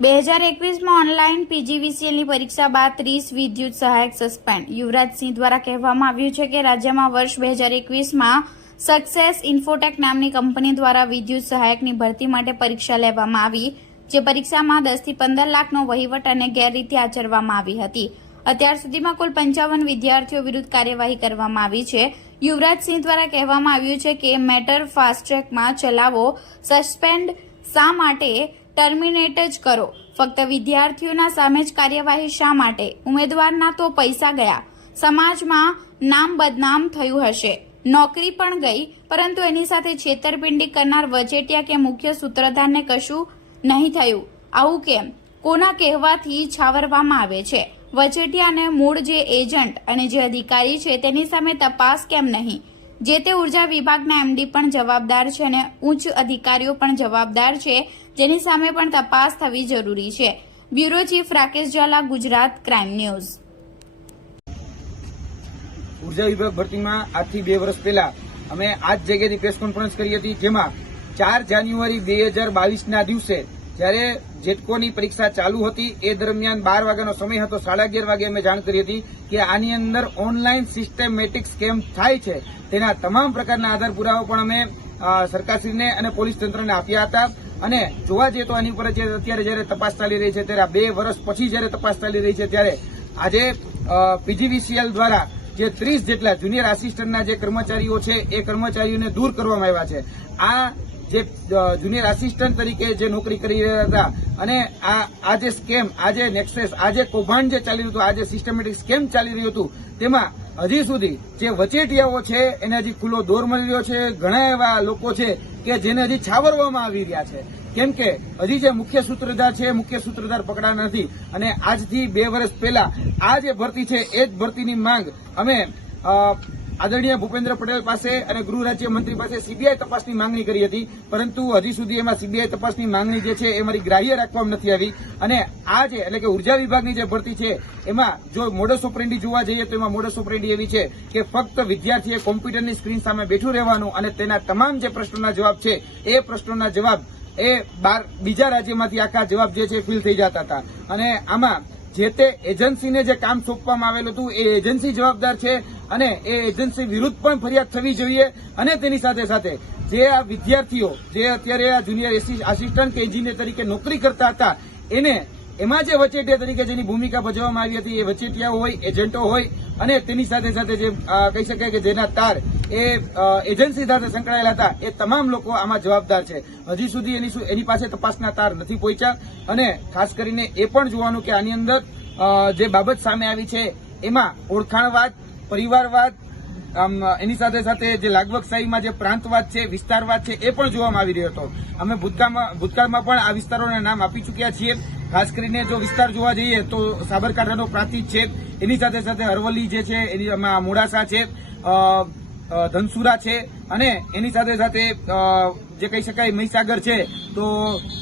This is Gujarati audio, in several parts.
2021 માં ઓનલાઈન પીજીવીસીએલની પરીક્ષા બાદ 30 વિદ્યુત સહાયક સસ્પેન્ડ. યુવરાજસિંહ દ્વારા કહેવામાં આવ્યું છે કે રાજ્યમાં વર્ષ 2021માં સક્સેસ ઇન્ફોટેક નામની કંપની દ્વારા વિદ્યુત સહાયકની ભરતી માટે પરીક્ષા લેવામાં આવી, જે પરીક્ષામાં 10 થી 15 લાખનો વહીવટ અને ગેરરીતિ આચરવામાં આવી હતી. અત્યાર સુધીમાં કુલ 55 વિદ્યાર્થીઓ વિરુદ્ધ કાર્યવાહી કરવામાં આવી છે. યુવરાજસિંહ દ્વારા કહેવામાં આવ્યું છે કે મેટર ફાસ્ટ ટ્રેકમાં ચલાવો, સસ્પેન્ડ શા માટે, ટર્મિનેટ જ કરો. ફક્ત વિદ્યાર્થીઓના સામે જ કાર્યવાહી શા માટે? ઉમેદવારના તો પૈસા ગયા, સમાજમાં નામ બદનામ થયું હશે, નોકરી પણ ગઈ, પરંતુ એની સાથે છેતરપિંડી કરનાર વચેટિયા કે મુખ્ય સૂત્રધારને કશું નહીં થયું. આવું કેમ? કોના કહેવાથી છાવરવામાં આવે છે? વચેટિયા અને મૂળ જે એજન્ટ અને જે અધિકારી છે તેની સામે તપાસ કેમ નહીં? જે તે ઉર્જા વિભાગના એમડી પણ જવાબદાર છે અને ઉચ્ચ અધિકારીઓ પણ જવાબદાર છે, જેની સામે પણ તપાસ થવી જરૂરી છે. Bureau chief Rakesh Jhala, Gujarat crime news. ઉર્જા વિભાગ ભરતીમાં આજથી 2 વર્ષ પહેલા અમે આ જ જગ્યાએથી પ્રેસ કોન્ફરન્સ કરી હતી, જેમાં 4 જાન્યુઆરી 2022ના દિવસે જ્યારે જેટકોની પરીક્ષા ચાલુ હતી એ દરમિયાન 12 વાગ્યાનો સમય હતો, 11:30 વાગે અમે જાણ કરી હતી કે આની અંદર ઓનલાઈન સિસ્ટમેટિક સ્કેમ થાય છે. તેના તમામ પ્રકારના આધાર પુરાવા પણ અમે સરકારશ્રીને અને પોલીસ તંત્રને આપ્યા હતા. અને જોવા જઈએ તો આની ઉપર અત્યારે જયારે તપાસ ચાલી રહી છે, ત્યારે 2 વર્ષ પછી જયારે તપાસ ચાલી રહી છે, ત્યારે આજે પીજીવીસીએલ દ્વારા જે 30 જેટલા જુનિયર આસિસ્ટન્ટના જે કર્મચારીઓ છે એ કર્મચારીઓને દૂર કરવામાં આવ્યા છે. આ જે જુનિયર આસિસ્ટન્ટ તરીકે જે નોકરી કરી રહ્યા હતા અને આ જે સ્કેમ, આ જે નેક્સેસ, આ જે કૌભાંડ જે ચાલી રહ્યું હતું, આ જે સિસ્ટમેટિક સ્કેમ ચાલી રહ્યું હતું, તેમાં હજી સુધી જે વચેટિયાઓ છે એને હજી ખુલ્લો દોર મળી રહ્યો છે. ઘણા એવા લોકો છે કે જેને હજી છાવરવામાં આવી રહ્યા છે, કેમ કે હજી જે મુખ્ય સૂત્રધાર છે, મુખ્ય સૂત્રધાર પકડાયા નથી. અને આજથી 2 વર્ષ પહેલા આ જે ભરતી છે એ જ ભરતીની માંગ અમે આદરણીય ભૂપેન્દ્ર પટેલ પાસે અને ગૃહ રાજ્યમંત્રી પાસે સીબીઆઈ તપાસની માંગણી કરી હતી, પરંતુ હજી સુધી એમાં સીબીઆઈ તપાસની માંગણી જે છે એ મારી ગ્રાહ્ય રાખવામાં નથી આવી. અને આ જે એટલે કે ઉર્જા વિભાગની જે ભરતી છે એમાં જો મોડસ ઓપરેન્ડી જોવા જઈએ તો એમાં મોડસ ઓપરેન્ડી એવી છે કે ફક્ત વિદ્યાર્થીએ કોમ્પ્યુટરની સ્ક્રીન સામે બેઠું રહેવાનું અને તેના તમામ જે પ્રશ્નોના જવાબ છે એ પ્રશ્નોના જવાબ એ બીજા રાજ્યમાંથી આખા જવાબ જે છે ફિલ થઈ જતા હતા. અને આમાં જે તે એજન્સીને જે કામ સોંપવામાં આવેલું હતું એ એજન્સી જવાબદાર છે અને એ એજન્સી વિરુદ્ધ પણ ફરિયાદ થવી જોઈએ. અને તેની સાથે સાથે જે આ વિદ્યાર્થીઓ જે અત્યારે આ જુનિયર આસિસ્ટન્ટ કે એન્જિનિયર તરીકે નોકરી કરતા હતા એને એમાં જે વચેટિયા તરીકે જેની ભૂમિકા ભજવવામાં આવી હતી એ વચેટિયાઓ હોય, એજન્ટો હોય અને તેની સાથે સાથે જે કહી શકાય કે જેના તાર એ એજન્સી સાથે સંકળાયેલા હતા એ તમામ લોકો આમાં જવાબદાર છે. હજી સુધી એની પાસે તપાસના તાર નથી પહોંચ્યા. અને ખાસ કરીને એ પણ જોવાનું કે આની અંદર જે બાબત સામે આવી છે એમાં ઓળખાણવાદ, પરિવારવાદ, એની સાથે સાથે જે લાગવકશાહીમાં જે પ્રાંતવાદ છે, વિસ્તારવાદ છે એ પણ જોવામાં આવી રહ્યો હતો. અમે ભૂતકાળમાં પણ આ વિસ્તારોના નામ આપી ચૂક્યા છીએ. ખાસ કરીને જો વિસ્તાર જોવા જઈએ તો સાબરકાંઠાનો પ્રાંતિજ છે, એની સાથે સાથે અરવલ્લી જે છે એમાં મોડાસા છે, ધનસુરા છે અને એની સાથે સાથે જે કહી શકાય મહીસાગર છે, તો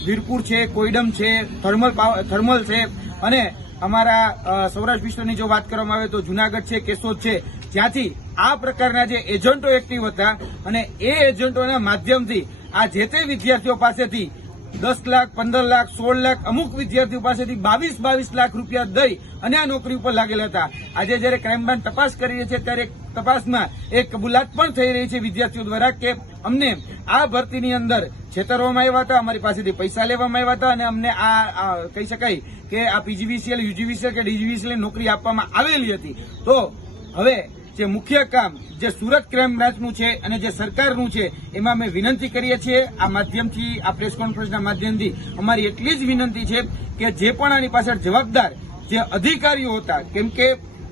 વીરપુર છે, કોઈડમ છે, થર્મલ છે અને અમારા સૌરાષ્ટ્ર વિસ્તારની જો વાત કરવામાં આવે તો જુનાગઢ છે, કેશોદ છે, જ્યાંથી આ પ્રકારના જે એજન્ટો એક્ટિવ હતા અને એ એજન્ટોના માધ્યમથી આ જે તે વિદ્યાર્થીઓ પાસેથી 10 લાખ, 15 લાખ, 16 લાખ, અમુક વિદ્યાર્થીઓ પાસેથી 22 લાખ રૂપિયા દઈ અને આ નોકરી ઉપર લાગેલા હતા. આજે જયારે ક્રાઇમ બ્રાન્ચ તપાસ કરી રહી છે ત્યારે તપાસમાં એક કબૂલાત પણ થઈ રહી છે વિદ્યાર્થીઓ દ્વારા કે અમને આ ભરતીની અંદર છેતરવામાં આવ્યા હતા, અમારી પાસેથી પૈસા લેવામાં આવ્યા હતા અને અમને આ કહી શકાય કે આ પીજીવીસીએલ, યુજીવીસીએલ કે ડીજીવીસીએલ નોકરી આપવામાં આવેલી હતી. તો હવે જે મુખ્ય કામ જે સુરત ક્રાઇમ બ્રાન્ચનું છે અને જે સરકારનું છે એમાં અમે વિનંતી કરીએ છીએ આ માધ્યમથી, આ પ્રેસ કોન્ફરન્સના માધ્યમથી અમારી એટલી જ વિનંતી છે કે જે પણ આની પાછળ જવાબદાર જે અધિકારીઓ હતા, કેમ કે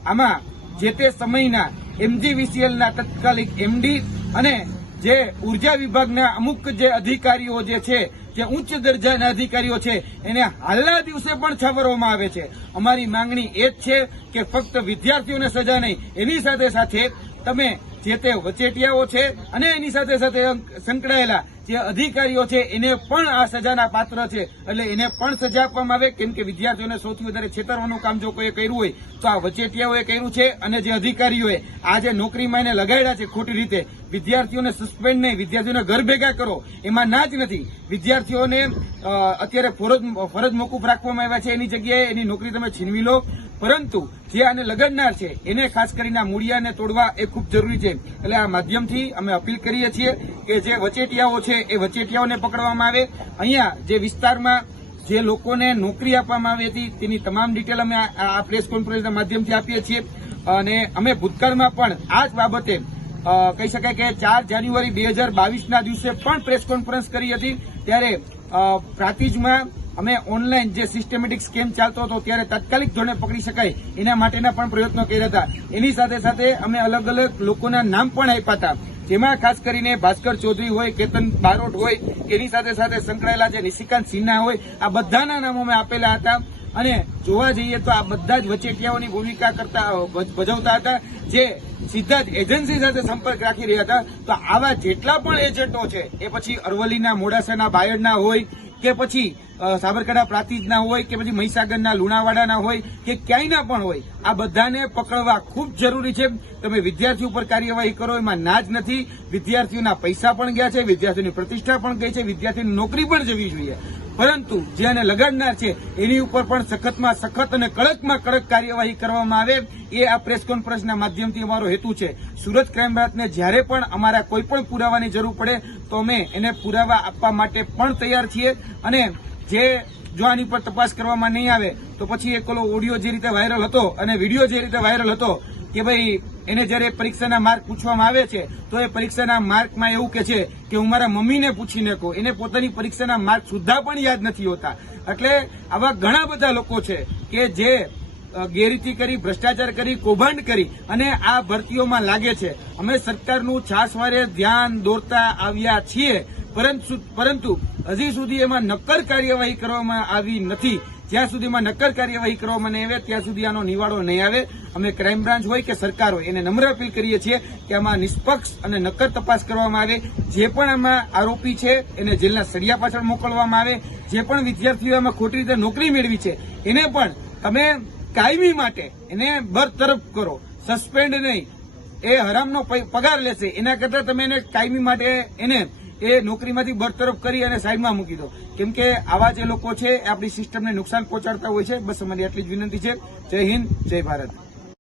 આમાં જે તે સમયના એમજીવીસીએલના તત્કાલિક એમડી અને જે ઉર્જા વિભાગના અમુક જે અધિકારીઓ જે છે, જે ઉચ્ચ દરજાના અધિકારીઓ છે એને હાલના દિવસે પણ છાવરવામાં આવે છે. અમારી માંગણી એ જ છે કે ફક્ત વિદ્યાર્થીઓને સજા નહીં, એની સાથે સાથે તમે જે તે વચેટિયાઓ છે અને એની સાથે સાથે સંકળાયેલા જે અધિકારીઓ છે એને પણ આ સજાના પાત્ર છે, એટલે એને પણ સજા આપવામાં આવે. કેમ કે વિદ્યાર્થીઓને સૌથી વધારે છેતરવાનું કામ જો કોઈએ કર્યું હોય તો આ વચેટિયાઓએ કર્યું છે અને જે અધિકારીઓએ આ જે નોકરીમાં એને લગાડ્યા છે ખોટી રીતે, વિદ્યાર્થીઓને સસ્પેન્ડ નહીં, વિદ્યાર્થીઓને ઘર ભેગા કરો એમાં ના જ નથી. વિદ્યાર્થીઓને અત્યારે ફરજ મોકૂફ રાખવામાં આવ્યા છે, એની જગ્યાએ એની નોકરી તમે છીનવી લો. પરંતુ જે આને લગાડનાર છે એને ખાસ કરીને આ મૂળિયાને તોડવા એ ખૂબ જરૂરી છે. એટલે આ માધ્યમથી અમે અપીલ કરીએ છીએ કે જે વચેટિયાઓ છે એ વચેટિયાઓને પકડવામાં આવે. અહીંયા જે વિસ્તારમાં જે લોકોને નોકરી આપવામાં આવી હતી તેની તમામ ડિટેલ અમે આ પ્રેસ કોન્ફરન્સના માધ્યમથી આપીએ છીએ. અને અમે ભૂતકાળમાં પણ આ જ બાબતે કહી શકાય કે 4 જાન્યુઆરી 2022ના દિવસે પણ પ્રેસ કોન્ફરન્સ કરી હતી. ત્યારે પ્રાતિજમાં અમે ઓનલાઈન જે સિસ્ટમેટિક સ્કેમ ચાલતો હતો ત્યારે તાત્કાલિક ધોરણે પકડી શકાય એના માટેના પણ પ્રયત્નો કર્યા હતા. એની સાથે સાથે અમે અલગ અલગ લોકોના નામ પણ આપ્યા હતા, જેમાં ખાસ કરીને ભાસ્કર ચૌધરી હોય, કેતન બારોટ હોય, એની સાથે સાથે સંકળાયેલા જે નિશિકાંત સિન્હા હોય, આ બધાના નામો અમે આપેલા હતા. અને જોવા જઈએ તો આ બધા જ વચેટિયાઓની ભૂમિકા ભજવતા હતા, જે સીધા જ એજન્સી સાથે સંપર્ક રાખી રહ્યા હતા. તો આવા જેટલા પણ એજન્ટો છે એ પછી અરવલ્લીના મોડાસાના બાયડના હોય કે પછી સાબરકાંઠા પ્રાંતિજના હોય કે પછી મહીસાગરના લુણાવાડાના હોય કે ક્યાંયના પણ હોય, આ બધાને પકડવા ખૂબ જરૂરી છે. તમે વિદ્યાર્થીઓ ઉપર કાર્યવાહી કરો એમાં ના જ નથી. વિદ્યાર્થીઓના પૈસા પણ ગયા છે, વિદ્યાર્થીઓની પ્રતિષ્ઠા પણ ગઈ છે, વિદ્યાર્થીની નોકરી પણ જવી જોઈએ. પરંતુ જે આને લગાડનાર છે એની ઉપર પણ સખતમાં સખત અને કડકમાં કડક કાર્યવાહી કરવામાં આવે, એ આ પ્રેસ કોન્ફરન્સના માધ્યમથી અમારો હેતુ છે. સુરત ક્રાઇમ બ્રાન્ચને જ્યારે પણ અમારા કોઈ પણ પુરાવાની જરૂર પડે તો અમે એને પુરાવા આપવા માટે પણ તૈયાર છીએ. અને જે જો આની પર તપાસ કરવામાં નહીં આવે તો પછી એક ઓડિયો જે રીતે વાયરલ હતો અને વિડીયો જે રીતે વાયરલ હતો કે ભાઈ એને જયારે પરીક્ષાના માર્ક પૂછવામાં આવે છે તો એ પરીક્ષાના માર્કમાં એવું કે છે કે હું મારા મમ્મીને પૂછીને કહું, એને પોતાની પરીક્ષાના માર્ક સુદ્ધા પણ યાદ નથી હોતા. એટલે આવા ઘણા બધા લોકો છે કે જે ગેરરીતિ કરી, ભ્રષ્ટાચાર કરી, કૌભાંડ કરી અને આ ભરતીઓમાં લાગે છે. અમે સરકારનું છાસવારે ધ્યાન દોરતા આવ્યા છીએ, પરંતુ હજી સુધી એમાં નક્કર કાર્યવાહી કરવામાં આવી નથી. જ્યાં સુધીમાં નક્કર કાર્યવાહી કરવામાં નહીં આવે ત્યાં સુધી આનો નિવાડો નહીં આવે. અમે ક્રાઇમ બ્રાન્ચ હોય કે સરકાર હોય એને નમ્ર અપીલ કરીએ છીએ કે આમાં નિષ્પક્ષ અને નક્કર તપાસ કરવામાં આવે. જે પણ આમાં આરોપી છે એને જેલના સળિયા પાછળ મોકલવામાં આવે. જે પણ વિદ્યાર્થીઓ આમાં ખોટી રીતે નોકરી મેળવી છે એને પણ તમે કાયમી માટે એને બરતરફ કરો, સસ્પેન્ડ નહીં. એ હરામનો પગાર લેશે, એના કરતાં તમે એને કાયમી માટે એને એ નોકરીમાંથી બરતરફ કરી અને સાઈડમાં મૂકી દો. કેમ કે આવા જે લોકો છે એ આપણી સિસ્ટમને નુકસાન પહોંચાડતા હોય છે. બસ અમારી આટલી જ વિનંતી છે. જય હિન્દ, જય ભારત.